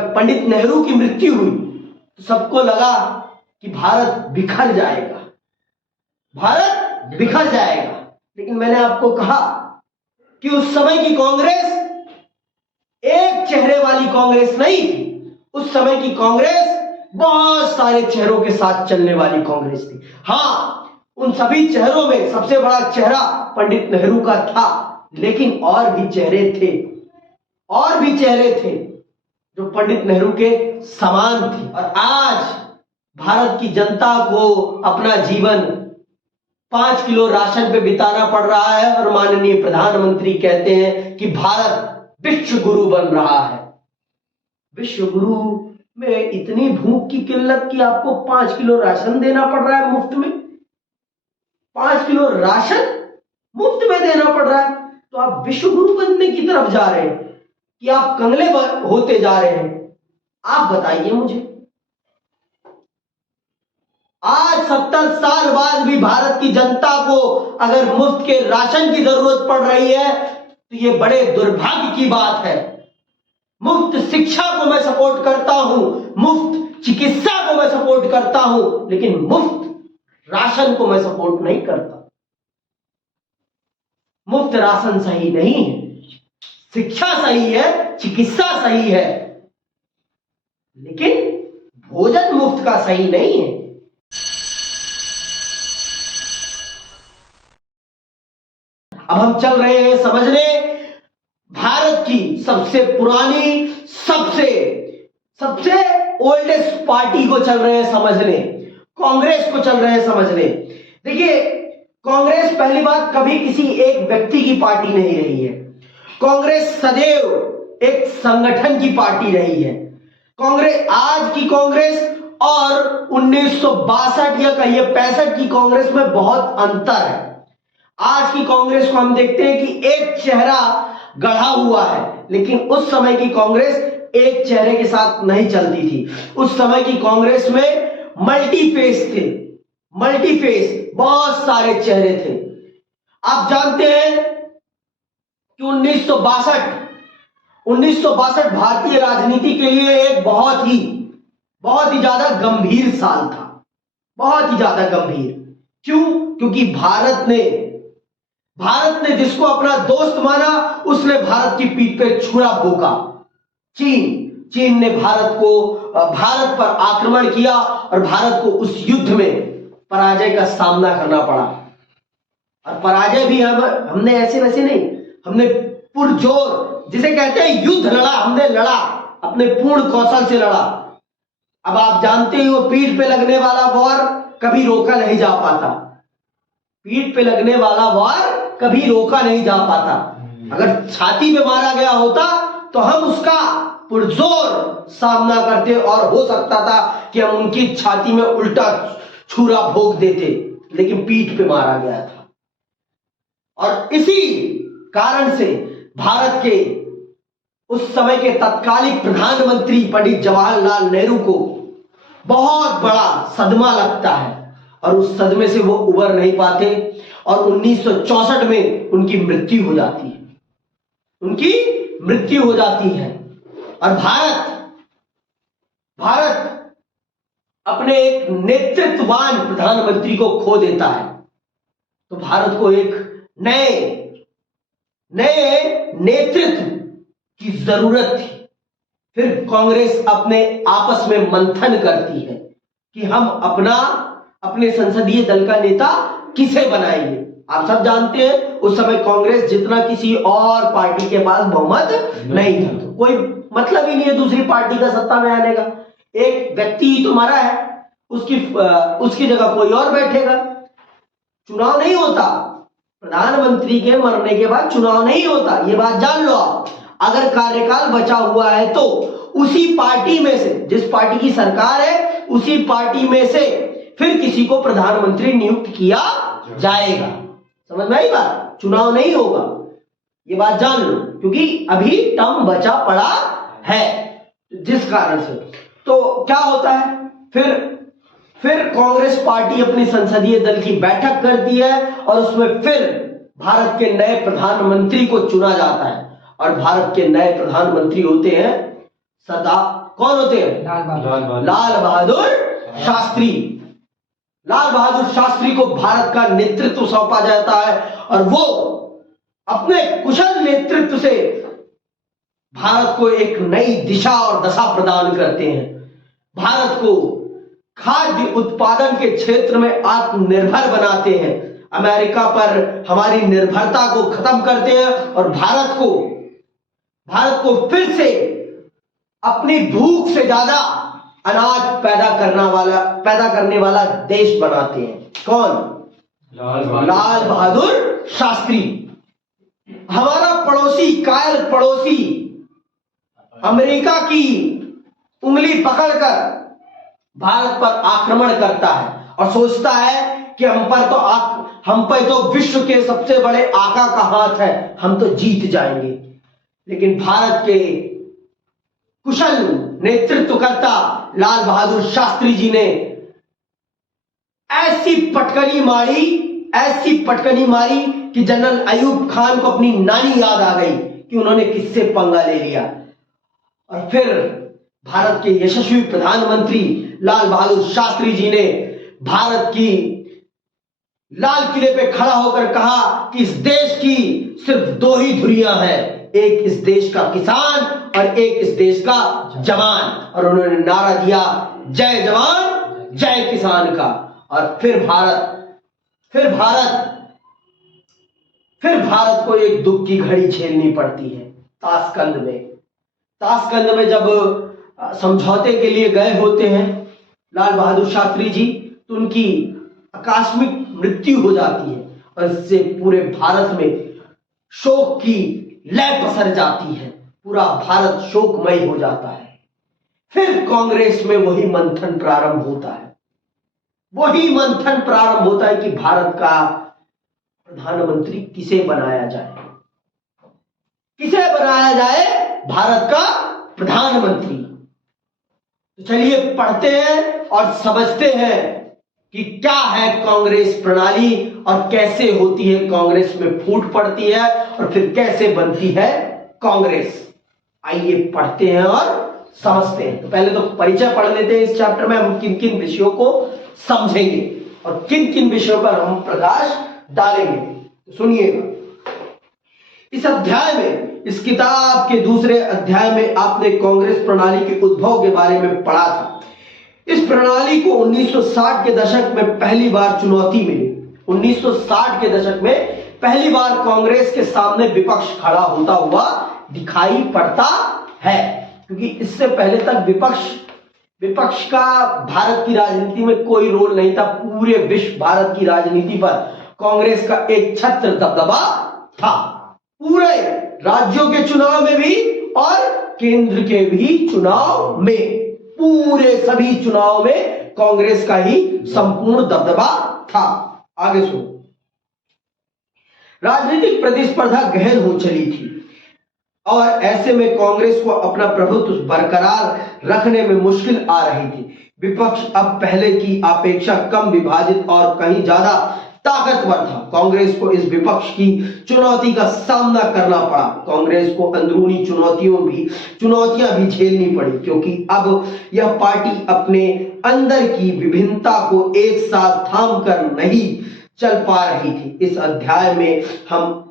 जब पंडित नेहरू की मृत्यु हुई तो सबको लगा कि भारत बिखर जाएगा, भारत बिखर जाएगा। लेकिन मैंने आपको कहा कि उस समय की कांग्रेस एक चेहरे वाली कांग्रेस नहीं थी। उस समय की कांग्रेस बहुत सारे चेहरों के साथ चलने वाली कांग्रेस थी। हां, उन सभी चेहरों में सबसे बड़ा चेहरा पंडित नेहरू का था, लेकिन और भी चेहरे थे जो पंडित नेहरू के समान थे। और आज भारत की जनता को अपना जीवन 5 किलो राशन पे बिताना पड़ रहा है और माननीय प्रधानमंत्री कहते हैं कि भारत विश्व गुरु बन रहा है। विश्व गुरु में इतनी भूख की किल्लत कि आपको 5 किलो राशन देना पड़ रहा है मुफ्त में। 5 किलो राशन मुफ्त में देना पड़ रहा है, तो आप विश्व गुरु बनने की तरफ जा रहे हैं कि आप कंगले होते जा रहे हैं? आप बताइए मुझे। आज 70 साल बाद भी भारत की जनता को अगर मुफ्त के राशन की जरूरत पड़ रही है तो यह बड़े दुर्भाग्य की बात है। मुफ्त शिक्षा को मैं सपोर्ट करता हूं, मुफ्त चिकित्सा को मैं सपोर्ट करता हूं, लेकिन मुफ्त राशन को मैं सपोर्ट नहीं करता। मुफ्त राशन सही नहीं है, शिक्षा सही है, चिकित्सा सही है, लेकिन भोजन मुफ्त का सही नहीं है। अब हम चल रहे हैं समझने भारत की सबसे पुरानी, सबसे ओल्डेस्ट पार्टी को चल रहे हैं समझने, कांग्रेस को चल रहे हैं समझने। देखिए, कांग्रेस पहली बात कभी किसी एक व्यक्ति की पार्टी नहीं रही है। कांग्रेस सदैव एक संगठन की पार्टी रही है। कांग्रेस, आज की कांग्रेस और 1962 या कहिए 65 की कांग्रेस में बहुत अंतर है। आज की कांग्रेस को हम देखते हैं कि एक चेहरा गढ़ा हुआ है, लेकिन उस समय की कांग्रेस एक चेहरे के साथ नहीं चलती थी। उस समय की कांग्रेस में मल्टीफेस थे, बहुत सारे चेहरे थे। आप जानते हैं कि 1962 भारतीय राजनीति के लिए एक बहुत ही ज्यादा गंभीर साल था, बहुत ही ज्यादा गंभीर। क्यों? क्योंकि भारत ने जिसको अपना दोस्त माना, उसने भारत की पीठ पे छुरा भोंका। चीन ने भारत पर आक्रमण किया और भारत को उस युद्ध में पराजय का सामना करना पड़ा। और पराजय भी हमने ऐसे वैसे नहीं, हमने पुरजोर, जिसे कहते हैं युद्ध लड़ा, हमने लड़ा, अपने पूर्ण कौशल से लड़ा। अब आप जानते हो, पीठ पे लगने वाला वार कभी रोका नहीं जा पाता। पीठ पे लगने वाला वार कभी रोका नहीं जा पाता। अगर छाती पे मारा गया होता तो हम उसका पुरजोर सामना करते और हो सकता था कि हम उनकी छाती में उल्टा छुरा भोंक देते, लेकिन पीठ पे मारा गया था। और इसी कारण से भारत के उस समय के तत्कालीन प्रधानमंत्री पंडित जवाहरलाल नेहरू को बहुत बड़ा सदमा लगता है और उस सदमे से वो उबर नहीं पाते और 1964 में उनकी मृत्यु हो जाती है। और भारत अपने एक नेतृत्ववान प्रधानमंत्री को खो देता है। तो भारत को एक नए नेतृत्व की जरूरत थी। फिर कांग्रेस अपने आपस में मंथन करती है कि हम अपने संसदीय दल का नेता किसे बनाएंगे। आप सब जानते हैं उस समय कांग्रेस जितना किसी और पार्टी के पास बहुमत नहीं था, तो कोई मतलब ही नहीं है दूसरी पार्टी का सत्ता में आने का। एक व्यक्ति ही तो मरा है, उसकी जगह कोई और बैठेगा। चुनाव नहीं होता, प्रधानमंत्री के मरने के बाद चुनाव नहीं होता, ये बात जान लो आप। अगर कार्यकाल बचा हुआ है तो उसी पार्टी में से, जिस पार्टी की सरकार है, उसी पार्टी में से फिर किसी को प्रधानमंत्री नियुक्त किया जाएगा। समझ में आई बात? चुनाव नहीं होगा, ये बात जान लो, क्योंकि अभी टर्म बचा पड़ा है जिस कारण से। तो क्या होता है, फिर कांग्रेस पार्टी अपनी संसदीय दल की बैठक करती है और उसमें फिर भारत के नए प्रधानमंत्री को चुना जाता है। और भारत के नए प्रधानमंत्री होते हैं सरदार कौन होते हैं? लाल बहादुर शास्त्री। लाल बहादुर शास्त्री को भारत का नेतृत्व सौंपा जाता है और वो अपने कुशल नेतृत्व से भारत को एक नई दिशा और दशा प्रदान करते हैं। भारत को खाद्य उत्पादन के क्षेत्र में आत्मनिर्भर बनाते हैं, अमेरिका पर हमारी निर्भरता को खत्म करते हैं और भारत को फिर से अपनी भूख से ज्यादा अनाज पैदा करने वाला देश बनाते हैं। कौन? लाल बहादुर शास्त्री। हमारा पड़ोसी, कायल पड़ोसी अमेरिका की उंगली पकड़कर भारत पर आक्रमण करता है और सोचता है कि हम पर तो विश्व के सबसे बड़े आका का हाथ है, हम तो जीत जाएंगे। लेकिन भारत के कुशल नेतृत्वकर्ता लाल बहादुर शास्त्री जी ने ऐसी पटकनी मारी कि जनरल अयूब खान को अपनी नानी याद आ गई कि उन्होंने किससे पंगा ले लिया। और फिर भारत के यशस्वी प्रधानमंत्री लाल बहादुर शास्त्री जी ने भारत की लाल किले पे खड़ा होकर कहा कि इस देश की सिर्फ दो ही धुरियां हैं, एक इस देश का किसान और एक इस देश का जवान। और उन्होंने नारा दिया, जय जवान जय किसान का। और फिर भारत को एक दुख की घड़ी झेलनी पड़ती है। ताशकंद में जब समझौते के लिए गए होते हैं लाल बहादुर शास्त्री जी, तो उनकी आकस्मिक मृत्यु हो जाती है और इससे पूरे भारत में शोक की लय पसर जाती है। पूरा भारत शोकमय हो जाता है। फिर कांग्रेस में वही मंथन प्रारंभ होता है कि भारत का प्रधानमंत्री किसे बनाया जाए, भारत का प्रधानमंत्री। तो चलिए पढ़ते हैं और समझते हैं कि क्या है कांग्रेस प्रणाली और कैसे होती है, कांग्रेस में फूट पड़ती है और फिर कैसे बनती है कांग्रेस। आइए पढ़ते हैं और समझते हैं। तो पहले तो परिचय पढ़ लेते हैं। इस चैप्टर में हम किन किन विषयों को समझेंगे और किन किन विषयों पर हम प्रकाश डालेंगे, तो सुनिएगा। इस अध्याय में, इस किताब के दूसरे अध्याय में आपने कांग्रेस प्रणाली के उद्भव के बारे में पढ़ा था। इस प्रणाली को 1960 के दशक में पहली बार चुनौती मिली। 1960 के दशक में पहली बार कांग्रेस के सामने विपक्ष खड़ा होता हुआ दिखाई पड़ता है, क्योंकि इससे पहले तक विपक्ष का भारत की राजनीति में कोई रोल नहीं था। पूरे विश्व भारत की राजनीति पर कांग्रेस का एक छत्र दबदबा था, पूरे राज्यों के चुनाव में भी और केंद्र के भी चुनाव में। पूरे सभी चुनाव में कांग्रेस का ही संपूर्ण दबदबा था। आगे सुनो। राजनीतिक प्रतिस्पर्धा गहन हो चली थी और ऐसे में कांग्रेस को अपना प्रभुत्व बरकरार रखने में मुश्किल आ रही थी। विपक्ष अब पहले की अपेक्षा कम विभाजित और कहीं ज्यादा ताकतवर था। कांग्रेस को इस विपक्ष की चुनौती का सामना करना पड़ा। कांग्रेस को अंदरूनी चुनौतियां भी झेलनी पड़ी, क्योंकि अब यह पार्टी अपने अंदर की विभिन्नता को एक साथ थाम कर नहीं चल पा रही थी। इस अध्याय में हम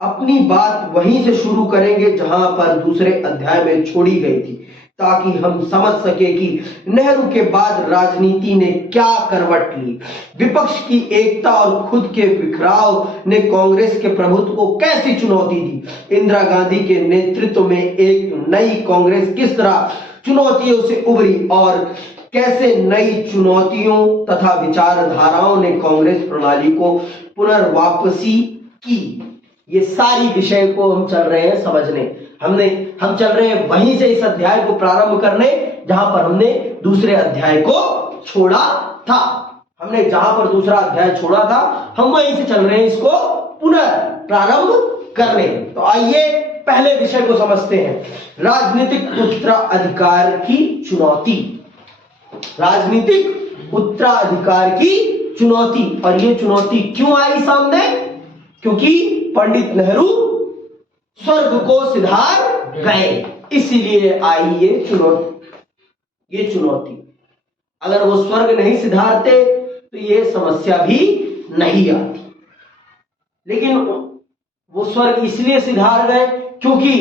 अपनी बात वहीं से शुरू करेंगे जहां पर दूसरे अध्याय में छोड़ी गई थी, ताकि हम समझ सके कि नेहरू के बाद राजनीति ने क्या करवट ली, विपक्ष की एकता और खुद के बिखराव ने कांग्रेस के प्रभुत्व को कैसी चुनौती दी। इंदिरा गांधी के नेतृत्व में एक नई कांग्रेस किस तरह चुनौतियों से उभरी और कैसे नई चुनौतियों तथा विचारधाराओं ने कांग्रेस प्रणाली को पुनर्वापसी की। ये सारी विषय को हम चल रहे हैं समझने। हम चल रहे हैं वहीं से इस अध्याय को प्रारंभ करने जहां पर हमने दूसरे अध्याय को छोड़ा था। हमने जहां पर दूसरा अध्याय छोड़ा था हम वहीं से चल रहे हैं इसको पुनः प्रारंभ करने। तो आइए पहले विषय को समझते हैं। राजनीतिक उत्तराधिकार की चुनौती। राजनीतिक उत्तराधिकार की चुनौती। और ये चुनौती क्यों आई सामने? क्योंकि पंडित नेहरू स्वर्ग को सिधार गए। इसलिए आई ये चुनौती। अगर वो स्वर्ग नहीं सिधारते तो ये समस्या भी नहीं आती। लेकिन वो स्वर्ग इसलिए सिधार गए क्योंकि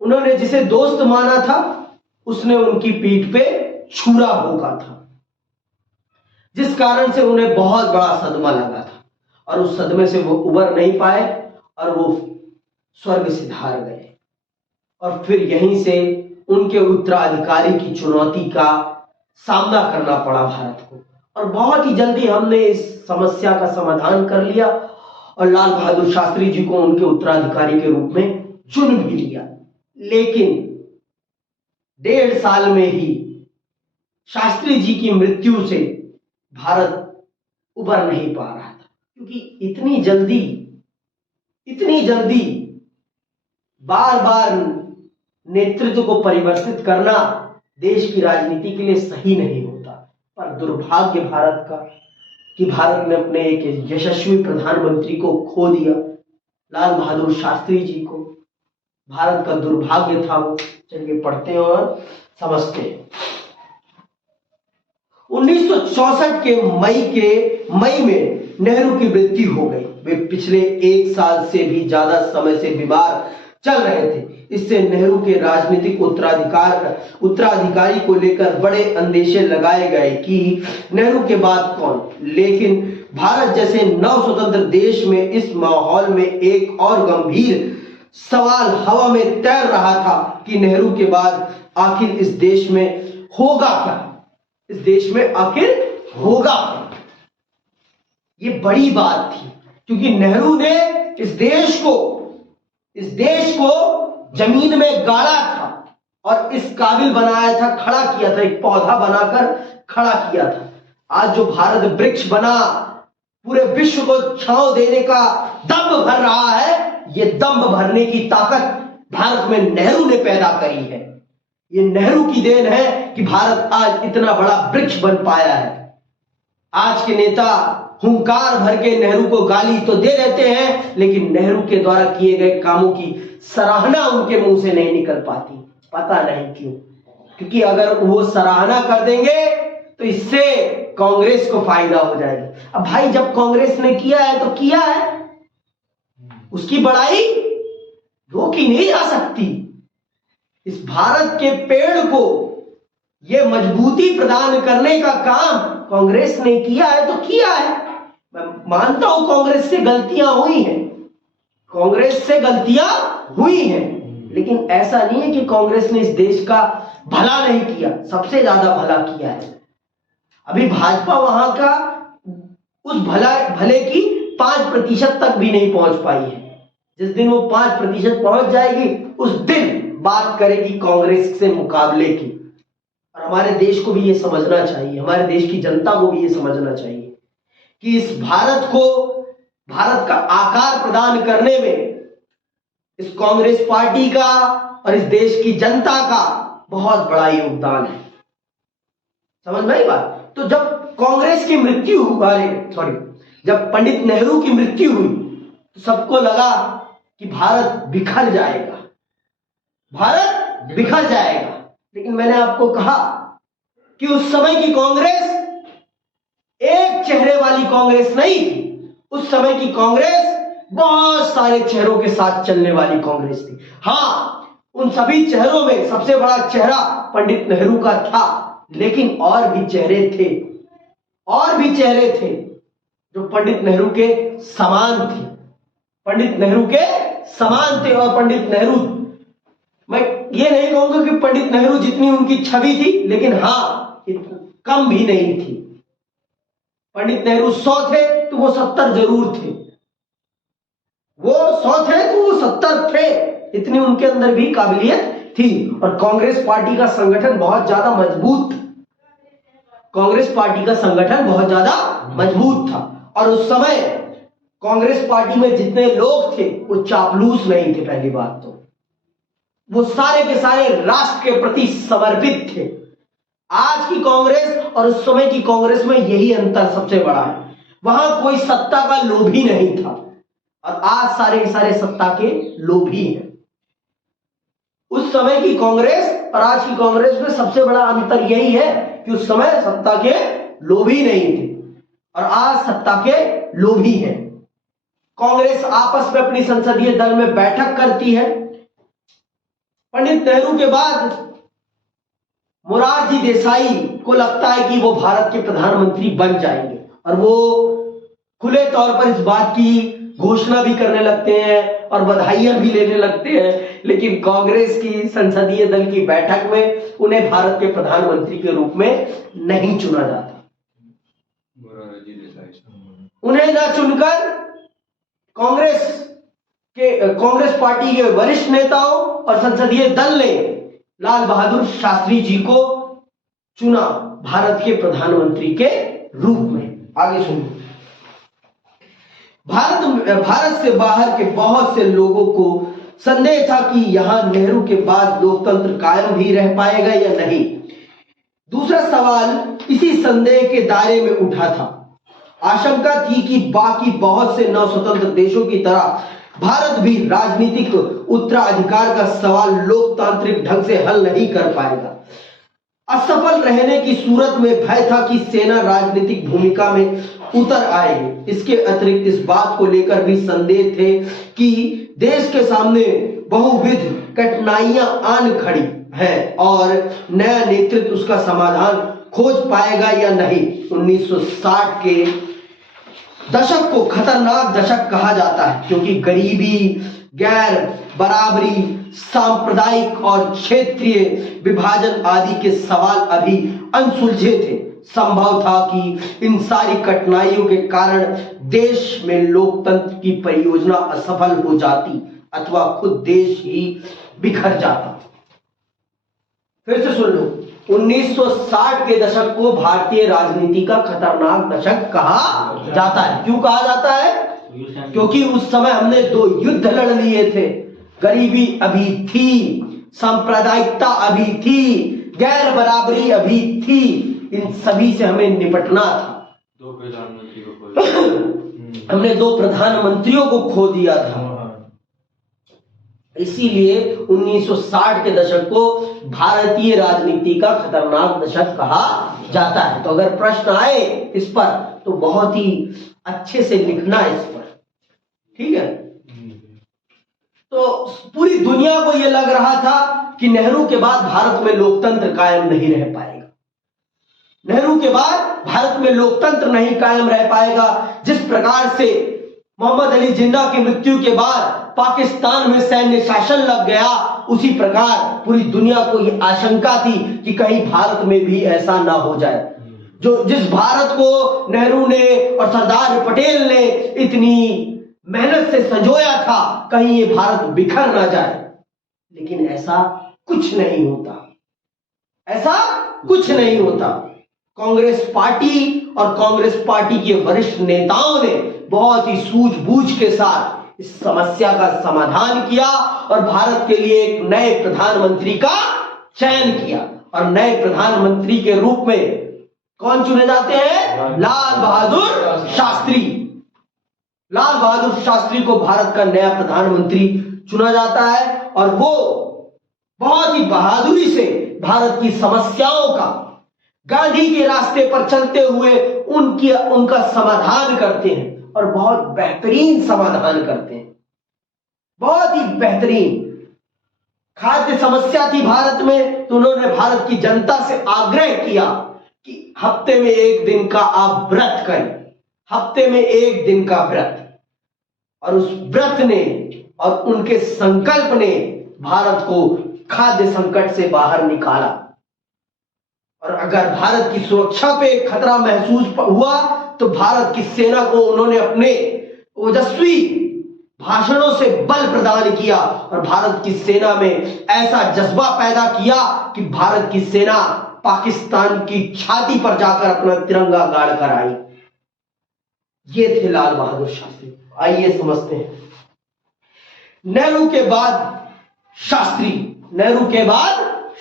उन्होंने जिसे दोस्त माना था उसने उनकी पीठ पे छुरा भोंका था, जिस कारण से उन्हें बहुत बड़ा सदमा लगा था और उस सदमे से वो उबर नहीं पाए और वो स्वर्ग सिधार गए। और फिर यहीं से उनके उत्तराधिकारी की चुनौती का सामना करना पड़ा भारत को, और बहुत ही जल्दी हमने इस समस्या का समाधान कर लिया और लाल बहादुर शास्त्री जी को उनके उत्तराधिकारी के रूप में चुन भी लिया। लेकिन 1.5 साल में ही शास्त्री जी की मृत्यु से भारत उबर नहीं पा रहा था, क्योंकि इतनी जल्दी बार बार नेतृत्व को परिवर्तित करना देश की राजनीति के लिए सही नहीं होता। पर दुर्भाग्य भारत का कि भारत ने अपने एक यशस्वी प्रधानमंत्री को खो दिया, लाल बहादुर शास्त्री जी को। भारत का दुर्भाग्य था वो। चलिए पढ़ते हैं और समझते हैं। 1964 के मई में नेहरू की मृत्यु हो गई। वे पिछले 1 साल से भी ज्यादा समय से बीमार चल रहे थे। इससे नेहरू के राजनीतिक उत्तराधिकारी को लेकर बड़े अंदेशे लगाए गए कि नेहरू के बाद कौन। लेकिन भारत जैसे नव स्वतंत्र देश में इस माहौल में एक और गंभीर सवाल हवा में तैर रहा था कि नेहरू के बाद आखिर इस देश में होगा क्या, इस देश में आखिर होगा क्या। ये बड़ी बात थी, क्योंकि नेहरू ने इस देश को जमीन में गाड़ा था और इस काबिल बनाया था, खड़ा किया था, एक पौधा बनाकर खड़ा किया था। आज जो भारत वृक्ष बना, पूरे विश्व को छांव देने का दंभ भर रहा है, ये दंभ भरने की ताकत भारत में नेहरू ने पैदा करी है। ये नेहरू की देन है कि भारत आज इतना बड़ा वृक्ष बन पाया है। आज के नेता हुंकार भर के नेहरू को गाली तो दे देते हैं, लेकिन नेहरू के द्वारा किए गए कामों की सराहना उनके मुंह से नहीं निकल पाती। पता नहीं क्यों, क्योंकि अगर वो सराहना कर देंगे तो इससे कांग्रेस को फायदा हो जाएगा। अब भाई जब कांग्रेस ने किया है तो किया है, उसकी बड़ाई रोकी नहीं जा सकती। इस भारत के पेड़ को ये मजबूती प्रदान करने का काम कांग्रेस ने किया है तो किया है। मैं मानता हूं कांग्रेस से गलतियां हुई हैं, लेकिन ऐसा नहीं है कि कांग्रेस ने इस देश का भला नहीं किया, सबसे ज्यादा भला किया है। अभी भाजपा वहां का उस भले की 5% तक भी नहीं पहुंच पाई है। जिस दिन वो 5% पहुंच जाएगी, उस दिन बात करेगी कांग्रेस से मुकाबले की। और हमारे देश को भी ये समझना चाहिए, हमारे देश की जनता को भी ये समझना चाहिए कि इस भारत का आकार प्रदान करने में इस कांग्रेस पार्टी का और इस देश की जनता का बहुत बड़ा योगदान है। समझ में आई बात। तो जब कांग्रेस की मृत्यु जब पंडित नेहरू की मृत्यु हुई तो सबको लगा कि भारत बिखर जाएगा। लेकिन मैंने आपको कहा कि उस समय की कांग्रेस एक चेहरे वाली कांग्रेस नहीं थी। उस समय की कांग्रेस बहुत सारे चेहरों के साथ चलने वाली कांग्रेस थी। हाँ, उन सभी चेहरों में सबसे बड़ा चेहरा पंडित नेहरू का था, लेकिन और भी चेहरे थे जो पंडित नेहरू के समान थे। और पंडित नेहरू, मैं ये नहीं कहूंगा कि पंडित नेहरू जितनी उनकी छवि थी, लेकिन हाँ कम भी नहीं थी। पंडित नेहरू 100 थे तो वो 70 जरूर थे। वो 100 थे तो वो 70 थे। इतनी उनके अंदर भी काबिलियत थी। और कांग्रेस पार्टी का संगठन बहुत ज्यादा मजबूत था। और उस समय कांग्रेस पार्टी में जितने लोग थे वो चापलूस नहीं थे। पहली बात तो वो सारे के सारे राष्ट्र के प्रति समर्पित थे। आज की कांग्रेस और उस समय की कांग्रेस में यही अंतर सबसे बड़ा है। वहां कोई सत्ता का लोभी नहीं था और आज सारे के सारे सत्ता के लोभी हैं। उस समय की कांग्रेस और आज की कांग्रेस में सबसे बड़ा अंतर यही है कि उस समय सत्ता के लोभी नहीं थे और आज सत्ता के लोभी हैं। कांग्रेस आपस में अपनी संसदीय दल में बैठक करती है। पंडित नेहरू के बाद मोरारजी देसाई को लगता है कि वो भारत के प्रधानमंत्री बन जाएंगे और वो खुले तौर पर इस बात की घोषणा भी करने लगते हैं और बधाइयां भी लेने लगते हैं, लेकिन कांग्रेस की संसदीय दल की बैठक में उन्हें भारत के प्रधानमंत्री के रूप में नहीं चुना जाता। उन्हें न चुनकर कांग्रेस पार्टी के वरिष्ठ नेताओं और संसदीय दल ने लाल बहादुर शास्त्री जी को चुना भारत के प्रधानमंत्री के रूप में। आगे सुनिए। भारत से बाहर के बहुत से लोगों को संदेह था कि यहां नेहरू के बाद लोकतंत्र कायम भी रह पाएगा या नहीं। दूसरा सवाल इसी संदेह के दायरे में उठा था। आशंका थी कि बाकी बहुत से नवस्वतंत्र देशों की तरह भारत भी राजनीतिक उत्तराधिकार का सवाल लोकतांत्रिक ढंग से हल नहीं कर पाएगा। असफल रहने की सूरत में भय था कि सेना राजनीतिक भूमिका में उतर आएगी। इसके अतिरिक्त इस बात को लेकर भी संदेह थे कि देश के सामने बहुविध कठिनाइयां आन खड़ी हैं और नया नेतृत्व उसका समाधान खोज पाएगा या नहीं। 1960 के दशक को खतरनाक दशक कहा जाता है क्योंकि गरीबी, गैर बराबरी, सांप्रदायिक और क्षेत्रीय विभाजन आदि के सवाल अभी अनसुलझे थे। संभव था कि इन सारी कठिनाइयों के कारण देश में लोकतंत्र की परियोजना असफल हो जाती अथवा खुद देश ही बिखर जाता। फिर से सुन लो, 1960 के दशक को भारतीय राजनीति का खतरनाक दशक कहा जाता है। क्यों कहा जाता है? क्योंकि उस समय हमने 2 युद्ध लड़ लिए थे। गरीबी अभी थी, सांप्रदायिकता अभी थी, गैर बराबरी अभी थी। इन सभी से हमें निपटना था। 2 प्रधानमंत्री को खो दिया। हमने 2 प्रधानमंत्रियों को खो दिया था। इसीलिए 1960 के दशक को भारतीय राजनीति का खतरनाक दशक कहा जाता है। तो अगर प्रश्न आए इस पर तो बहुत ही अच्छे से लिखना इस पर, ठीक है। तो पूरी दुनिया को यह लग रहा था कि नेहरू के बाद भारत में लोकतंत्र कायम नहीं रह पाएगा। नेहरू के बाद भारत में लोकतंत्र नहीं कायम रह पाएगा। जिस प्रकार से मोहम्मद अली जिन्ना की मृत्यु के बाद पाकिस्तान में सैन्य शासन लग गया, उसी प्रकार पूरी दुनिया को यह आशंका थी कि कहीं भारत में भी ऐसा ना हो जाए। जिस भारत को नेहरू ने और सरदार पटेल ने इतनी मेहनत से संजोया था, कहीं ये भारत बिखर ना जाए। लेकिन ऐसा कुछ नहीं होता, ऐसा कुछ नहीं होता। कांग्रेस पार्टी और कांग्रेस पार्टी के वरिष्ठ नेताओं ने बहुत ही सूझबूझ के साथ इस समस्या का समाधान किया और भारत के लिए एक नए प्रधानमंत्री का चयन किया। और नए प्रधानमंत्री के रूप में कौन चुने जाते हैं? लाल बहादुर शास्त्री। लाल बहादुर शास्त्री को भारत का नया प्रधानमंत्री चुना जाता है और वो बहुत ही बहादुरी से भारत की समस्याओं का गांधी के रास्ते पर चलते हुए उनका समाधान करते हैं और बहुत बेहतरीन समाधान करते हैं, बहुत ही बेहतरीन। खाद्य समस्या थी भारत में, तो उन्होंने भारत की जनता से आग्रह किया कि हफ्ते में 1 दिन का आप व्रत करें, हफ्ते में 1 दिन का व्रत। और उस व्रत ने और उनके संकल्प ने भारत को खाद्य संकट से बाहर निकाला। और अगर भारत की सुरक्षा पे खतरा महसूस हुआ तो भारत की सेना को उन्होंने अपने ओजस्वी भाषणों से बल प्रदान किया और भारत की सेना में ऐसा जज्बा पैदा किया कि भारत की सेना पाकिस्तान की छाती पर जाकर अपना तिरंगा गाड़ कर आई। ये थे लाल बहादुर शास्त्री। आइए समझते हैं। नेहरू के बाद शास्त्री, नेहरू के बाद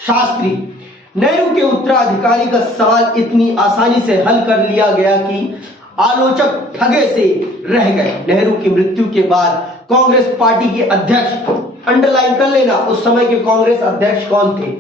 शास्त्री। नेहरू के उत्तराधिकारी का सवाल इतनी आसानी से हल कर लिया गया कि आलोचक ठगे से रह गए। नेहरू की मृत्यु के बाद कांग्रेस पार्टी के अध्यक्ष अंडरलाइन कर लेना उस समय के कांग्रेस अध्यक्ष कौन थे,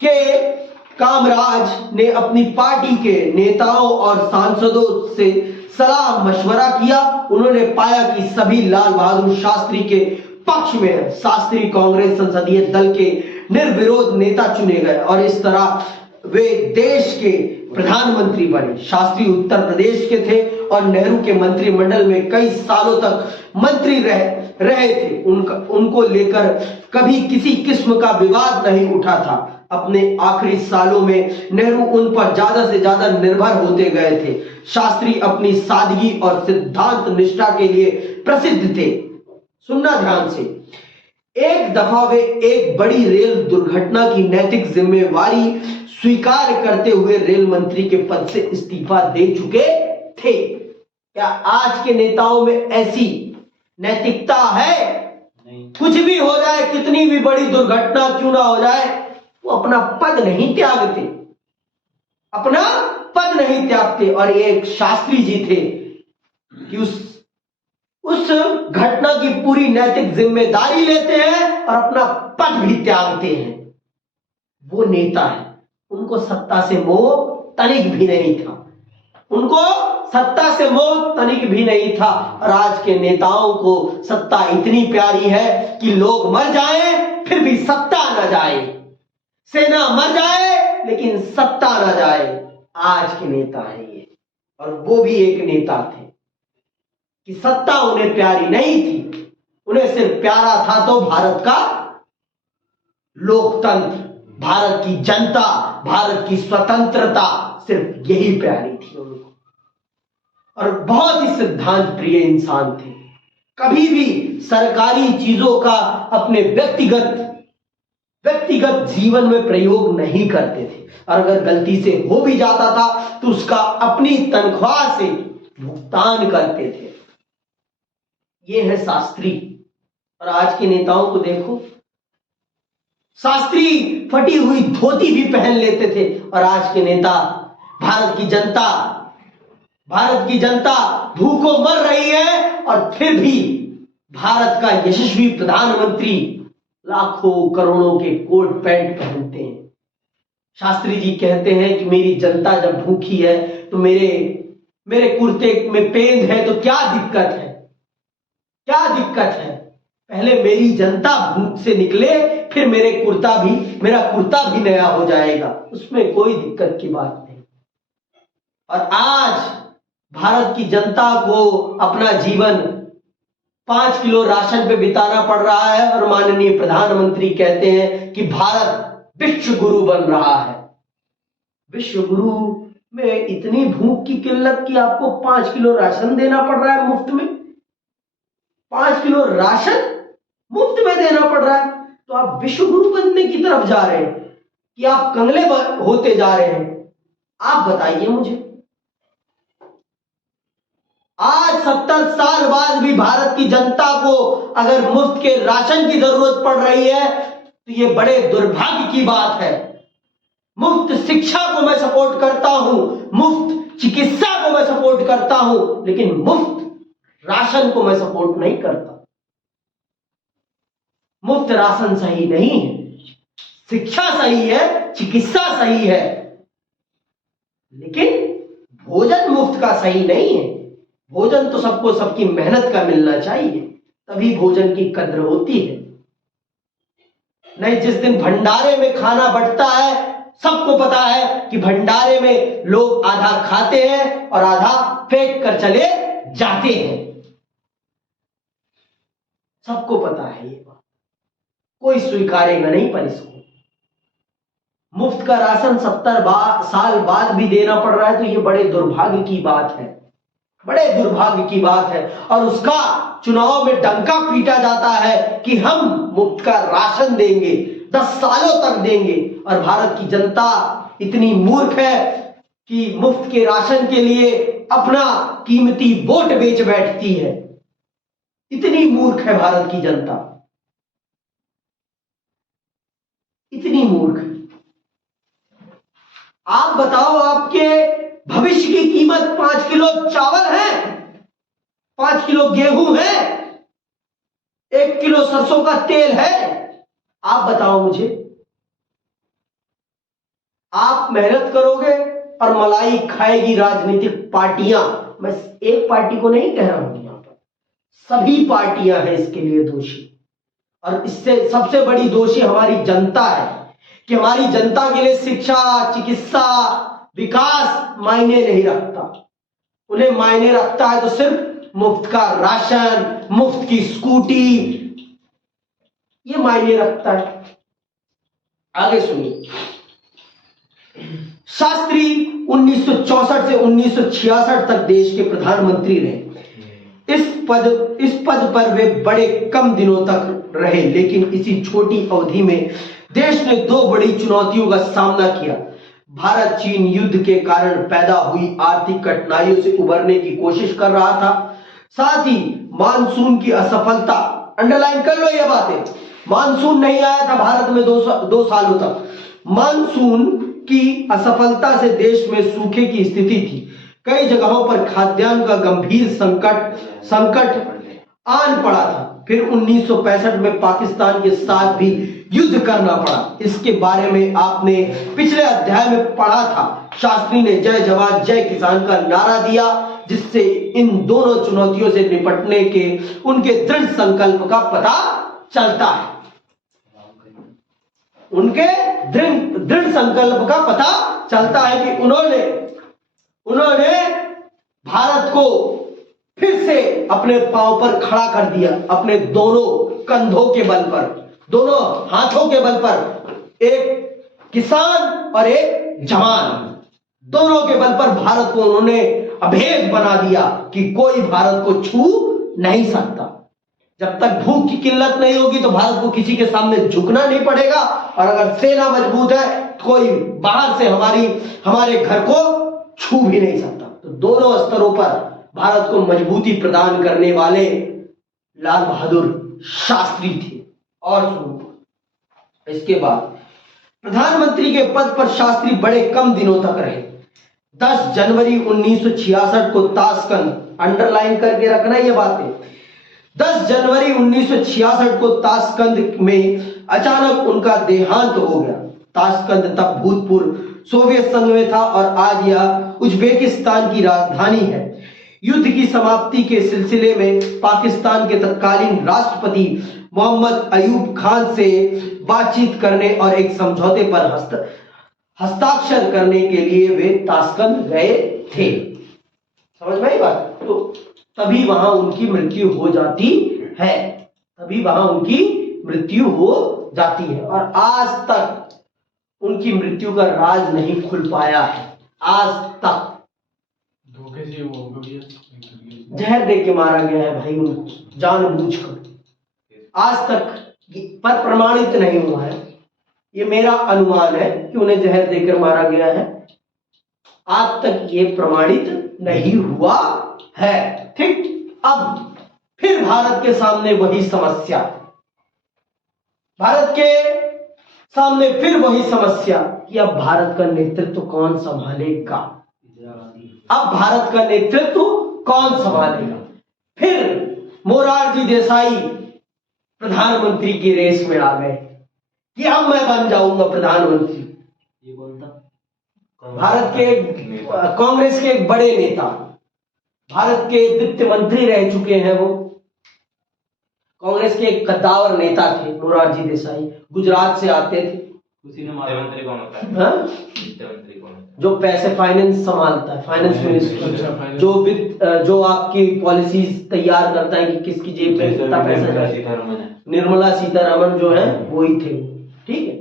के कामराज ने अपनी पार्टी के नेताओं और सांसदों से सलाह मशवरा किया। उन्होंने पाया कि सभी लाल बहादुर शास्त्री के पक्ष में है। शास्त्री कांग्रेस संसदीय दल के निर्विरोध नेता चुने गए और इस तरह वे देश के प्रधानमंत्री बने। शास्त्री उत्तर प्रदेश के थे और नेहरू के मंत्रिमंडल में कई सालों तक मंत्री रहे थे। उनको लेकर कभी किसी किस्म का विवाद नहीं उठा था। अपने आखिरी सालों में नेहरू उन पर ज्यादा से ज्यादा निर्भर होते गए थे। शास्त्री अपनी सादगी और सिद्धांत निष्ठा के लिए प्रसिद्ध थे। सुनना ध्यान से, एक दफा वे एक बड़ी रेल दुर्घटना की नैतिक जिम्मेवारी स्वीकार करते हुए रेल मंत्री के पद से इस्तीफा दे चुके थे। क्या आज के नेताओं में ऐसी नैतिकता है? नहीं। कुछ भी हो जाए, कितनी भी बड़ी दुर्घटना क्यों ना हो जाए, वो अपना पद नहीं त्यागते, अपना पद नहीं त्यागते। और ये एक शास्त्री जी थे कि उस घटना की पूरी नैतिक जिम्मेदारी लेते हैं और अपना पद भी त्यागते हैं। वो नेता है, उनको सत्ता से मोह तनिक भी नहीं था, उनको सत्ता से मोह तनिक भी नहीं था। और आज के नेताओं को सत्ता इतनी प्यारी है कि लोग मर जाएं फिर भी सत्ता न जाए, सेना मर जाए लेकिन सत्ता न जाए। आज के नेता है ये, और वो भी एक नेता थे कि सत्ता उन्हें प्यारी नहीं थी, उन्हें सिर्फ प्यारा था तो भारत का लोकतंत्र, भारत की जनता, भारत की स्वतंत्रता, सिर्फ यही प्यारी थी उनको। और बहुत ही सिद्धांत प्रिय इंसान थे। कभी भी सरकारी चीजों का अपने व्यक्तिगत जीवन में प्रयोग नहीं करते थे। और अगर गलती से हो भी जाता था तो उसका अपनी तनख्वाह से भुगतान करते थे। ये है शास्त्री। और आज के नेताओं को देखो, शास्त्री फटी हुई धोती भी पहन लेते थे और आज के नेता, भारत की जनता भूखों मर रही है और फिर भी भारत का यशस्वी प्रधानमंत्री लाखों करोड़ों के कोट पैंट पहनते हैं। शास्त्री जी कहते हैं कि मेरी जनता जब भूखी है तो मेरे कुर्ते में पेंद है तो क्या दिक्कत है, क्या दिक्कत है? पहले मेरी जनता भूख से निकले, फिर मेरा कुर्ता भी नया हो जाएगा, उसमें कोई दिक्कत की बात नहीं। और आज भारत की जनता को अपना जीवन 5 किलो राशन पे बिताना पड़ रहा है और माननीय प्रधानमंत्री कहते हैं कि भारत विश्व गुरु बन रहा है। विश्व गुरु में इतनी भूख की किल्लत कि आपको 5 किलो राशन देना पड़ रहा है मुफ्त में। 5 किलो राशन मुफ्त में देना पड़ रहा है, तो आप विश्व गुरु बनने की तरफ जा रहे हैं कि आप कंगले होते जा रहे हैं? आप बताइए मुझे। आज 70 साल बाद भी भारत की जनता को अगर मुफ्त के राशन की जरूरत पड़ रही है तो यह बड़े दुर्भाग्य की बात है। मुफ्त शिक्षा को मैं सपोर्ट करता हूं, मुफ्त चिकित्सा को मैं सपोर्ट करता हूं, लेकिन मुफ्त राशन को मैं सपोर्ट नहीं करता। मुफ्त राशन सही नहीं है, शिक्षा सही है, चिकित्सा सही है, लेकिन भोजन मुफ्त का सही नहीं है। भोजन तो सबको सबकी मेहनत का मिलना चाहिए, तभी भोजन की कद्र होती है। नहीं, जिस दिन भंडारे में खाना बंटता है, सबको पता है कि भंडारे में लोग आधा खाते हैं और आधा फेंक कर चले जाते हैं। सबको पता है ये बात, कोई स्वीकारेगा नहीं। पर इसको मुफ्त का राशन 70 साल बाद भी देना पड़ रहा है तो ये बड़े दुर्भाग्य की बात है, बड़े दुर्भाग्य की बात है। और उसका चुनाव में डंका पीटा जाता है कि हम मुफ्त का राशन देंगे, 10 सालों तक देंगे। और भारत की जनता इतनी मूर्ख है कि मुफ्त के राशन के लिए अपना कीमती वोट बेच बैठती है। इतनी मूर्ख है भारत की जनता, इतनी मूर्ख। आप बताओ, आपके भविष्य की कीमत 5 किलो चावल है, 5 किलो गेहूं है, 1 किलो किलो सरसों का तेल है? आप बताओ मुझे। आप मेहनत करोगे और मलाई खाएगी राजनीतिक पार्टियां। मैं एक पार्टी को नहीं कह रहा हूं, यहां पर सभी पार्टियां हैं इसके लिए दोषी। और इससे सबसे बड़ी दोषी हमारी जनता है कि हमारी जनता के लिए शिक्षा, चिकित्सा, विकास मायने नहीं रखता। उन्हें मायने रखता है तो सिर्फ मुफ्त का राशन, मुफ्त की स्कूटी, ये मायने रखता है। आगे सुनिए। शास्त्री 1964 से 1966 तक देश के प्रधानमंत्री रहे। इस पद पर वे बड़े कम दिनों तक रहे, लेकिन इसी छोटी अवधि में देश ने दो बड़ी चुनौतियों का सामना किया। भारत चीन युद्ध के कारण पैदा हुई आर्थिक कठिनाइयों से उबरने की कोशिश कर रहा था, साथ ही मानसून की असफलता, अंडरलाइन कर लो ये बातें, मानसून नहीं आया था भारत में दो सालों तक। मानसून की असफलता से देश में सूखे की स्थिति थी। कई जगहों पर खाद्यान्न का गंभीर संकट आन पड़ा था। फिर 1965 में पाकिस्तान के साथ भी युद्ध करना पड़ा। इसके बारे में आपने पिछले अध्याय में पढ़ा था। शास्त्री ने जय जवान जय किसान का नारा दिया, जिससे इन दोनों चुनौतियों से निपटने के उनके दृढ़ संकल्प का पता चलता है। उनके दृढ़ संकल्प का पता चलता है कि उन्होंने भारत को फिर से अपने पांव पर खड़ा कर दिया, अपने दोनों कंधों के बल पर, दोनों हाथों के बल पर, एक किसान और एक जवान, दोनों के बल पर भारत को उन्होंने अभेद बना दिया कि कोई भारत को छू नहीं सकता। जब तक भूख की किल्लत नहीं होगी तो भारत को किसी के सामने झुकना नहीं पड़ेगा, और अगर सेना मजबूत है तो कोई बाहर से हमारे घर को छू भी नहीं सकता। तो दोनों स्तरों पर भारत को मजबूती प्रदान करने वाले लाल बहादुर शास्त्री थे। और सुनो, इसके बाद प्रधानमंत्री के पद पर शास्त्री बड़े कम दिनों तक रहे। 10 जनवरी 1966 को ताशकंद, अंडरलाइन करके रखना ये बातें, 10 जनवरी 1966 को ताशकंद में अचानक उनका देहांत हो गया। ताशकंद तब भूतपूर्व सोवियत संघ में था और आज यह उज्बेकिस्तान की राजधानी है। युद्ध की समाप्ति के सिलसिले में पाकिस्तान के तत्कालीन राष्ट्रपति मोहम्मद अयूब खान से बातचीत करने और एक समझौते पर हस्ताक्षर करने के लिए वे ताशकंद गए थे। समझ में आई बात? तो तभी वहां उनकी मृत्यु हो जाती है, तभी वहां उनकी मृत्यु हो जाती है। और आज तक उनकी मृत्यु का राज नहीं खुल पाया है। आज तक धोखे से वो जहर दे के मारा गया है भाई, उनको जानबूझकर। आज तक पर प्रमाणित नहीं हुआ है, ये मेरा अनुमान है कि उन्हें जहर देकर मारा गया है। आज तक ये प्रमाणित नहीं हुआ है। ठीक, अब फिर भारत के सामने वही समस्या, भारत के सामने फिर वही समस्या कि अब भारत का नेतृत्व कौन संभालेगा? अब भारत का नेतृत्व कौन संभालेगा? फिर मोरारजी देसाई प्रधानमंत्री की रेस में आ गए कि अब मैं बन जाऊंगा प्रधानमंत्री। ये कौन था? भारत के कांग्रेस के एक बड़े नेता, भारत के वित्त मंत्री रह चुके हैं वो। कांग्रेस के एक कद्दावर नेता थे मोरारजी देसाई, गुजरात से आते थे। उसी ने मारा। मंत्री कौन होता है? हाँ? वित्त मंत्री कौन होता है? जो पैसे फाइनेंस संभालता है, फाइनेंस मिनिस्टर, जो वित्त, जो आपकी पॉलिसीज तैयार करता है कि किसकी जेब में कितना पैसा जाए। निर्मला सीतारमण जो है वो ही थे। ठीक है,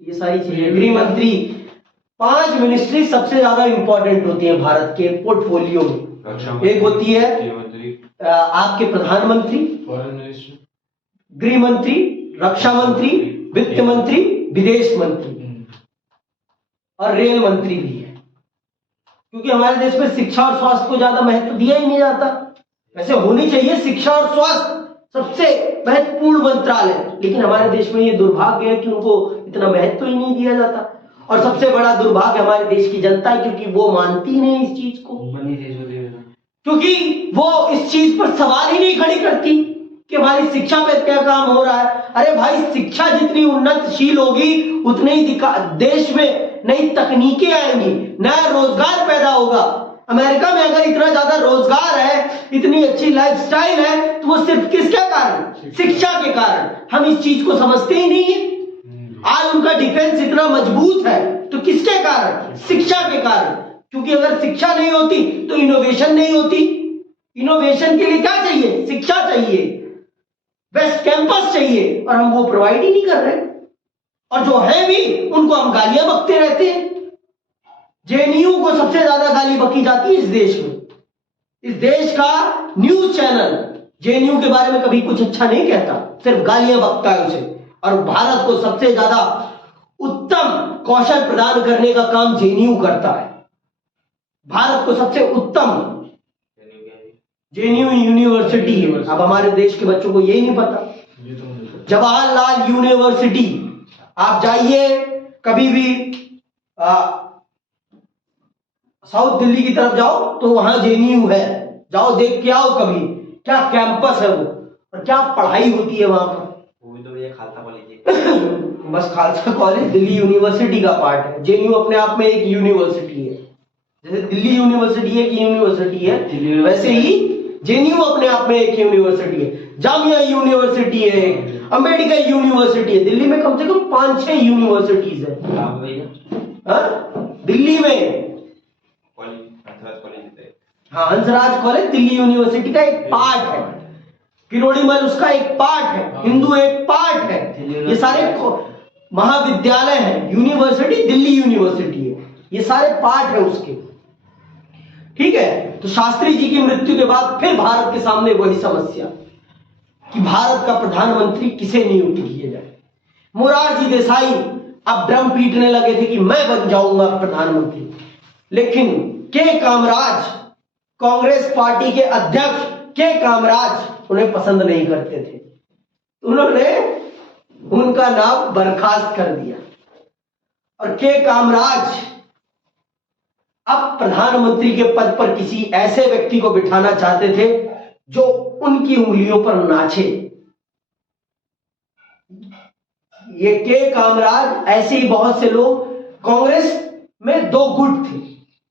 ये सारी चीजें। गृह मंत्री, 5 मिनिस्ट्री सबसे ज्यादा इंपॉर्टेंट होती है भारत के पोर्टफोलियो में। एक होती है आपके प्रधानमंत्री, गृह मंत्री, रक्षा मंत्री, वित्त मंत्री, विदेश मंत्री और रेल मंत्री भी है। क्योंकि हमारे देश में शिक्षा और स्वास्थ्य को ज्यादा महत्व दिया ही नहीं जाता। वैसे होनी चाहिए शिक्षा और स्वास्थ्य सबसे महत्वपूर्ण मंत्रालय, लेकिन हमारे देश में ये दुर्भाग्य है कि उनको इतना महत्व ही नहीं दिया जाता। और सबसे बड़ा दुर्भाग्य हमारे देश की जनता है, क्योंकि वो मानती नहीं इस चीज को, क्योंकि वो इस चीज पर सवाल ही नहीं खड़ी करती। कि भाई शिक्षा पे क्या काम हो रहा है। अरे भाई शिक्षा जितनी उन्नतशील होगी उतने ही देश में नई तकनीकें आएंगी, नया रोजगार पैदा होगा। अमेरिका में अगर इतना ज्यादा रोजगार है, इतनी अच्छी लाइफस्टाइल है, तो वो सिर्फ किसके कारण? शिक्षा के कारण। हम इस चीज को समझते ही नहीं है। आज उनका डिफेंस इतना मजबूत है तो किसके कारण? शिक्षा के कारण। क्योंकि अगर शिक्षा नहीं होती तो इनोवेशन नहीं होती। इनोवेशन के लिए क्या चाहिए? शिक्षा चाहिए, बेस्ट कैंपस चाहिए, और हम वो प्रोवाइड ही नहीं कर रहे। और जो है भी उनको हम गालियां बकते रहते हैं। जेएनयू को सबसे ज्यादा गाली बकी जाती है इस देश में। इस देश का न्यूज चैनल जेएनयू के बारे में कभी कुछ अच्छा नहीं कहता, सिर्फ गालियां बकता है उसे। और भारत को सबसे ज्यादा उत्तम कौशल प्रदान करने का काम जेएनयू करता है। भारत को सबसे उत्तम जेएनयू यूनिवर्सिटी है। अब हमारे देश के बच्चों को यही नहीं पता। जवाहरलाल यूनिवर्सिटी, आप जाइए कभी भी साउथ दिल्ली की तरफ जाओ तो वहां जेएनयू है, जाओ देख के आओ कभी, क्या कैंपस है वो, और क्या पढ़ाई होती है वहां पर। वो भी तो भैया खालसा कॉलेज है। बस खालसा कॉलेज दिल्ली यूनिवर्सिटी का पार्ट है। जेएनयू अपने आप में एक यूनिवर्सिटी है। जैसे दिल्ली यूनिवर्सिटी एक यूनिवर्सिटी है, वैसे ही जेएनयू अपने आप में एक यूनिवर्सिटी है। जामिया यूनिवर्सिटी है, अमेरिकन यूनिवर्सिटी है। दिल्ली में कम से कम 5-6 यूनिवर्सिटीज है। दिल्ली में हाँ, हंसराज कॉलेज दिल्ली यूनिवर्सिटी का एक पार्ट है। किरोड़ीमल उसका एक पार्ट है, हिंदू एक पार्ट है। ये सारे महाविद्यालय हैं। यूनिवर्सिटी दिल्ली यूनिवर्सिटी है, ये सारे पार्ट है उसके। ठीक है, तो शास्त्री जी की मृत्यु के बाद फिर भारत के सामने वही समस्या कि भारत का प्रधानमंत्री किसे नियुक्त किया जाए। मोरारजी देसाई अब ड्रम पीटने लगे थे कि मैं बन जाऊंगा प्रधानमंत्री, लेकिन के कामराज, कांग्रेस पार्टी के अध्यक्ष के कामराज उन्हें पसंद नहीं करते थे। उन्होंने उनका नाम बर्खास्त कर दिया और के कामराज अब प्रधानमंत्री के पद पर किसी ऐसे व्यक्ति को बिठाना चाहते थे जो उनकी उंगलियों पर नाचे। ये के कामराज, ऐसे ही बहुत से लोग, कांग्रेस में 2 गुट थे,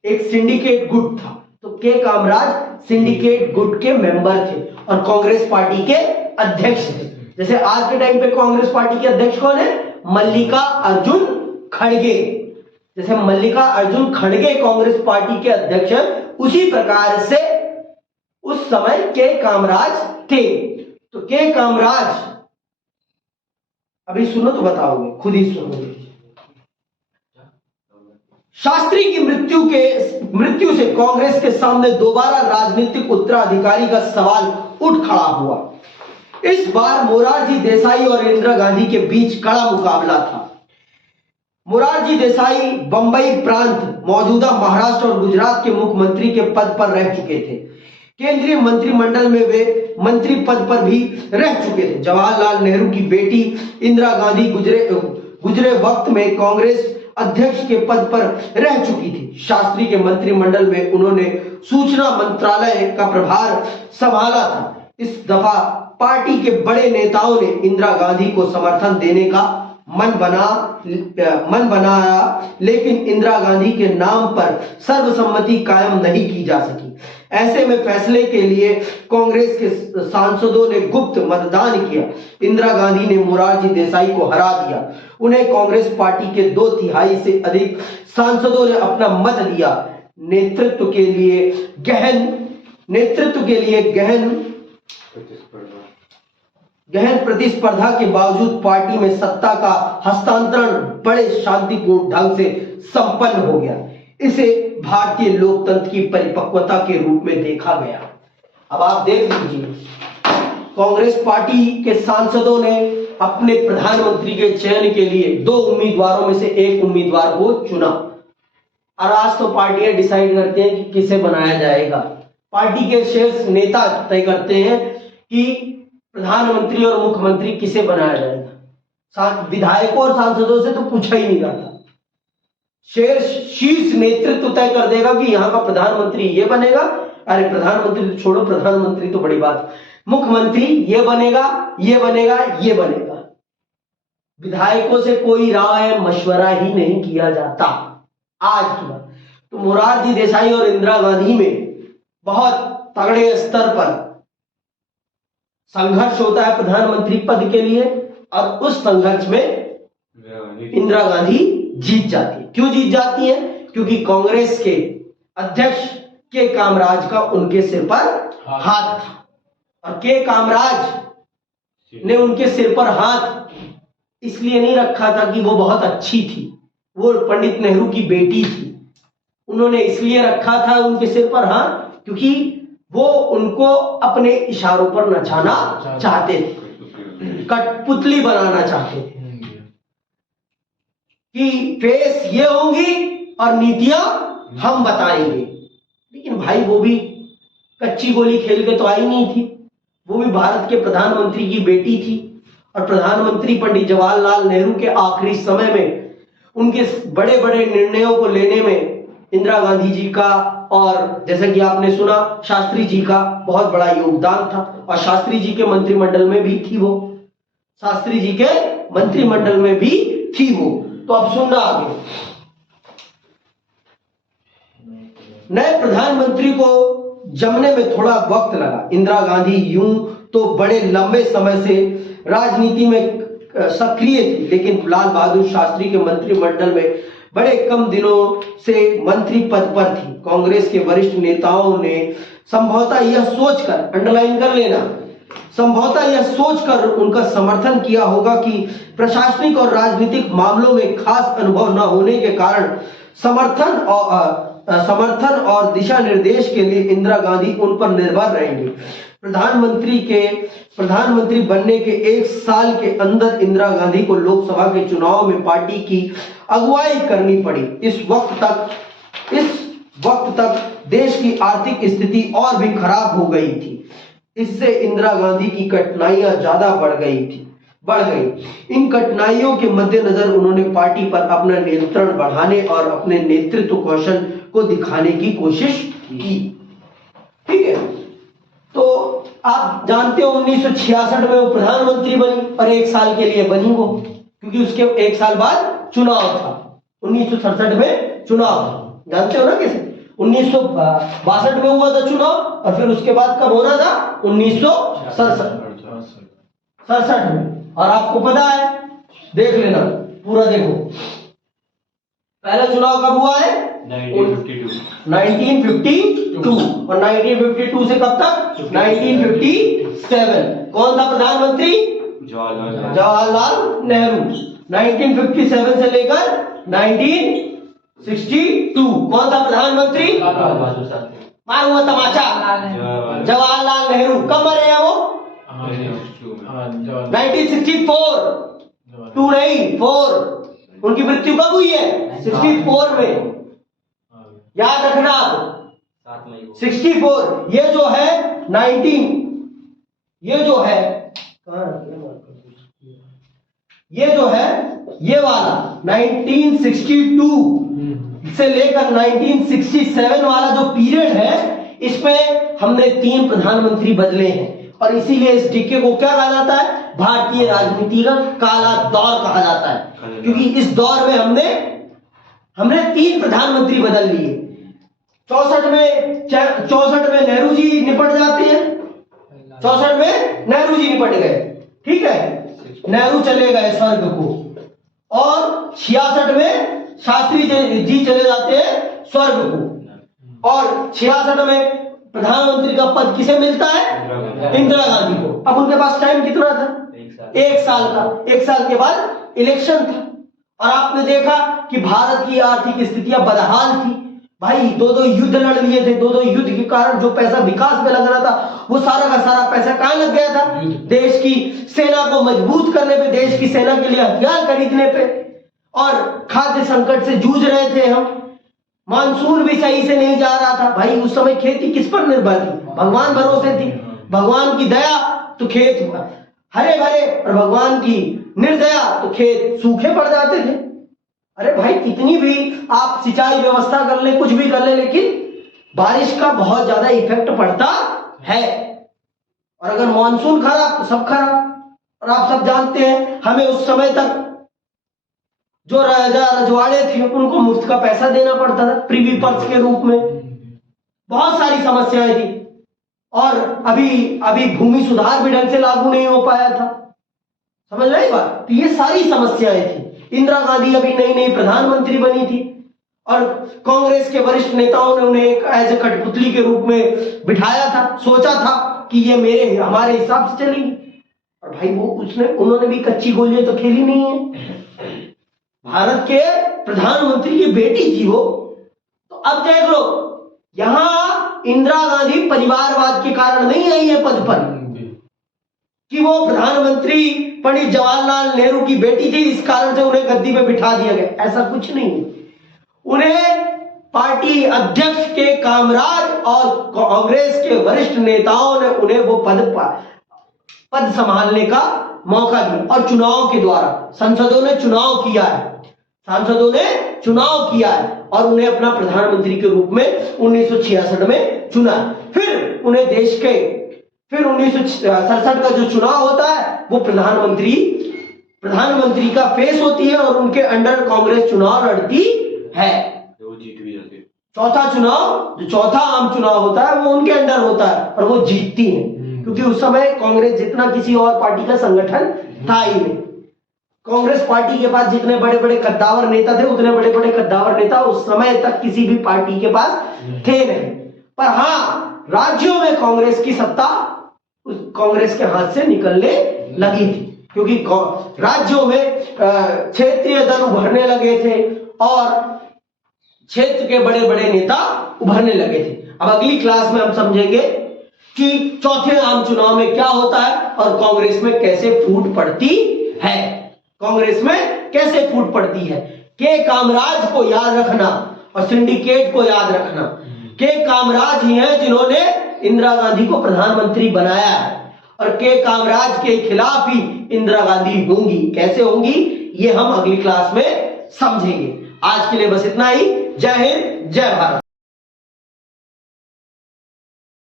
एक सिंडिकेट गुट था, तो के कामराज सिंडिकेट गुट के मेंबर थे और कांग्रेस पार्टी के अध्यक्ष थे। जैसे आज के टाइम पे कांग्रेस पार्टी के अध्यक्ष कौन है? मल्लिका अर्जुन खड़गे। जैसे मल्लिका अर्जुन खड़गे कांग्रेस पार्टी के अध्यक्ष हैं, उसी प्रकार से उस समय के कामराज थे। तो के कामराज, अभी सुनो तो बताओगे, खुद ही सुनोगे। शास्त्री की मृत्यु से कांग्रेस के सामने दोबारा राजनीतिक उत्तराधिकारी का सवाल उठ खड़ा हुआ। इस बार मोरारजी देसाई और इंदिरा गांधी के बीच कड़ा मुकाबला था। मोरारजी देसाई बंबई प्रांत, मौजूदा महाराष्ट्र और गुजरात के मुख्यमंत्री के पद पर रह चुके थे। केंद्रीय मंत्रिमंडल में वे मंत्री पद पर भी रह चुके थे। जवाहरलाल नेहरू की बेटी इंदिरा गांधी गुजरे वक्त में कांग्रेस अध्यक्ष के पद पर रह चुकी थी। शास्त्री के मंत्रिमंडल में उन्होंने सूचना मंत्रालय का प्रभार संभाला था। इस दफा पार्टी के बड़े नेताओं ने इंदिरा गांधी को समर्थन देने का मन बनाया, लेकिन इंदिरा गांधी के नाम पर सर्वसम्मति कायम नहीं की जा सकी। ऐसे में फैसले के लिए कांग्रेस के सांसदों ने गुप्त मतदान किया। इंदिरा गांधी ने मोरारजी देसाई को हरा दिया। उन्हें कांग्रेस पार्टी के 2/3 से अधिक सांसदों ने अपना मत दिया। नेतृत्व के लिए गहन प्रतिस्पर्धा के बावजूद पार्टी में सत्ता का हस्तांतरण बड़े शांतिपूर्ण ढंग से संपन्न हो गया। इसे भारतीय लोकतंत्र की परिपक्वता के रूप में देखा गया। अब आप देख लीजिए, कांग्रेस पार्टी के सांसदों ने अपने प्रधानमंत्री के चयन के लिए 2 उम्मीदवारों में से एक उम्मीदवार को चुना। और आज तो पार्टियां डिसाइड करते हैं कि किसे बनाया जाएगा। पार्टी के शीर्ष नेता तय करते हैं कि प्रधानमंत्री और मुख्यमंत्री किसे बनाया जाएगा। विधायकों और सांसदों से तो पूछा ही नहीं जाता। शीर्ष नेतृत्व तय कर देगा कि यहाँ का प्रधानमंत्री ये बनेगा। अरे प्रधानमंत्री तो छोड़ो, प्रधानमंत्री तो बड़ी बात, मुख्यमंत्री ये बनेगा, ये बनेगा, ये बनेगा। विधायकों से कोई राय मशवरा ही नहीं किया जाता आज की बात। तो मोरारजी देसाई और इंदिरा गांधी में बहुत तगड़े स्तर पर संघर्ष होता है प्रधानमंत्री पद के लिए, और उस संघर्ष में इंदिरा गांधी जीत जाती है। क्यों जीत जाती है? क्योंकि कांग्रेस के अध्यक्ष के कामराज का उनके सिर पर हाथ था, और के कामराज ने उनके सिर पर हाथ इसलिए नहीं रखा था कि वो बहुत अच्छी थी, वो पंडित नेहरू की बेटी थी। उन्होंने इसलिए रखा था उनके सिर पर हाथ क्योंकि वो उनको अपने इशारों पर नचाना चाहते थे, कठपुतली बनाना चाहते थे कि फेस ये होंगी और नीतियां हम बताएंगे। लेकिन भाई वो भी कच्ची गोली खेल के तो आई नहीं थी, वो भी भारत के प्रधानमंत्री की बेटी थी, और प्रधानमंत्री पंडित जवाहरलाल नेहरू के आखिरी समय में उनके बड़े बड़े निर्णयों को लेने में इंदिरा गांधी जी का और जैसा कि आपने सुना शास्त्री जी का बहुत बड़ा योगदान था, और शास्त्री जी के मंत्रिमंडल में भी थी वो, शास्त्री जी के मंत्रिमंडल में भी थी वो। तो अब सुनना आगे। नए प्रधानमंत्री को जमने में थोड़ा वक्त लगा। इंदिरा गांधी यूं तो बड़े लंबे समय से राजनीति में सक्रिय थी, लेकिन लाल बहादुर शास्त्री के मंत्रिमंडल में बड़े कम दिनों से मंत्री पद पर थी। कांग्रेस के वरिष्ठ नेताओं ने संभवतः यह सोचकर, अंडरलाइन कर लेना, संभवतः यह सोचकर उनका समर्थन किया होगा कि प्रशासनिक और राजनीतिक मामलों में खास अनुभव न होने के कारण समर्थन और दिशा निर्देश के लिए इंदिरा गांधी उन पर निर्भर रहेंगी। प्रधानमंत्री बनने के 1 साल के अंदर इंदिरा गांधी को लोकसभा के चुनाव में पार्टी की अगुवाई करनी पड़ी। इस वक्त तक देश की आर्थिक स्थिति और भी खराब हो गई थी। इससे इंदिरा गांधी की कठिनाइयां ज्यादा बढ़ गई। इन कठिनाइयों के मद्देनजर उन्होंने पार्टी पर अपना नियंत्रण बढ़ाने और अपने नेतृत्व कौशल को दिखाने की कोशिश की। ठीक है, तो आप जानते हो 1966 में वो प्रधानमंत्री बनी, और 1 साल के लिए बनी वो, क्योंकि उसके 1 साल बाद चुनाव था। 1967 में चुनाव था, जानते हो ना कैसे? 1962 में हुआ था चुनाव, और फिर उसके बाद कब होना था? 1967 में। और आपको पता है, देख लेना पूरा, देखो पहला चुनाव कब हुआ है? 1952, और 1952 से कब तक? 1957। कौन था प्रधानमंत्री? जवाहरलाल नेहरू। 1957 से लेकर 1962 कौन था प्रधानमंत्री? मार हुआ तमाचा, जवाहरलाल नेहरू। कब मरे हैं वो? 1964, 2 नहीं 4। उनकी मृत्यु कब हुई है? 64 में। याद रखना आप, 64। ये जो है 19, ये जो है, ये जो है, ये वाला 1962 से लेकर 1967 वाला जो पीरियड है, इसमें हमने 3 प्रधानमंत्री बदले हैं, और इसीलिए इस डिके को क्या कहा जाता है? भारतीय राजनीति का काला दौर कहा जाता है, क्योंकि इस दौर में हमने 3 प्रधानमंत्री बदल लिए। 64 में नेहरू जी निपट जाते हैं, 64 में नेहरू जी निपट गए, ठीक है, नेहरू चले गए स्वर्ग को, और 66 में शास्त्री जी चले जाते हैं स्वर्ग को, और 66 में प्रधानमंत्री का पद किसे मिलता है? इंदिरा गांधी को। अब उनके पास टाइम कितना था? 1 साल का। 1 साल के बाद इलेक्शन था, और आपने देखा कि भारत की आर्थिक स्थितियां बदहाल थी। भाई 2 युद्ध लड़ लिए थे, 2 युद्ध के कारण जो पैसा विकास में लग रहा था, वो सारा का सारा पैसा कहां लग गया था? देश की सेना को मजबूत करने पे, देश की सेना के लिए हथियार खरीदने पे, और खाद्य संकट से जूझ रहे थे हम। मानसून भी सही से नहीं जा रहा था। भाई उस समय खेती किस पर निर्भर थी? भगवान भरोसे थी। भगवान की दया तो खेत हरे भरे, और भगवान की निर्दया तो खेत सूखे पड़ जाते थे। अरे भाई कितनी भी आप सिंचाई व्यवस्था कर ले, कुछ भी कर ले, लेकिन बारिश का बहुत ज्यादा इफेक्ट पड़ता है। और अगर मॉनसून खराब तो सब खराब। और आप सब जानते हैं हमें उस समय तक जो राजा रजवाड़े थे उनको मुफ्त का पैसा देना पड़ता था प्रीवी पर्स के रूप में। बहुत सारी समस्याएं थी और अभी भूमि सुधार भी ढंग से लागू नहीं हो पाया था। समझ रहे बात? तो ये सारी समस्याएं थी। इंदिरा गांधी अभी नई नई प्रधानमंत्री बनी थी और कांग्रेस के वरिष्ठ नेताओं ने उन्हें एक एज ए कठपुतली के रूप में बिठाया था। सोचा था कि ये हमारे हिसाब से चलेगी। और भाई उन्होंने भी कच्ची गोलियां तो खेली नहीं है। भारत के प्रधानमंत्री की बेटी थी वो। तो अब देख लो, यहां इंदिरा गांधी परिवारवाद के कारण नहीं आई है पद पर कि वो प्रधानमंत्री पंडित जवाहरलाल नेहरू की बेटी थी, इस कारण से उन्हें गद्दी पे बिठा दिया गया। ऐसा कुछ नहीं है। उन्हें पार्टी अध्यक्ष के कामराज और कांग्रेस के वरिष्ठ नेताओं ने उन्हें वो पद संभालने का मौका दिया और चुनाव के द्वारा सांसदों ने चुनाव किया है और उन्हें अपना प्रधानमंत्री के रूप में 1966 में चुना। फिर उन्हें फिर 1967 का जो चुनाव होता है वो प्रधानमंत्री का फेस होती है और उनके अंडर कांग्रेस चुनाव लड़ती है। वो जीत भी जाती है। चौथा आम चुनाव होता है वो उनके अंडर होता है और वो जीतती है, क्योंकि उस समय कांग्रेस जितना किसी और पार्टी का संगठन था ही नहीं। कांग्रेस पार्टी के पास जितने बड़े बड़े कद्दावर नेता थे उतने बड़े बड़े कद्दावर नेता उस समय तक किसी भी पार्टी के पास थे नहीं। पर हाँ, राज्यों में कांग्रेस की सत्ता कांग्रेस के हाथ से निकलने लगी थी, क्योंकि राज्यों में क्षेत्रीय दल उभरने लगे थे और क्षेत्र के बड़े बड़े नेता उभरने लगे थे। अब अगली क्लास में हम समझेंगे कि चौथे आम चुनाव में क्या होता है और कांग्रेस में कैसे फूट पड़ती है। के कामराज को याद रखना और सिंडिकेट को याद रखना। के कामराज ही हैं जिन्होंने इंदिरा गांधी को प्रधानमंत्री बनाया है और के कामराज के खिलाफ ही इंदिरा गांधी होंगी। कैसे होंगी ये हम अगली क्लास में समझेंगे। आज के लिए बस इतना ही। जय हिंद, जय भारत।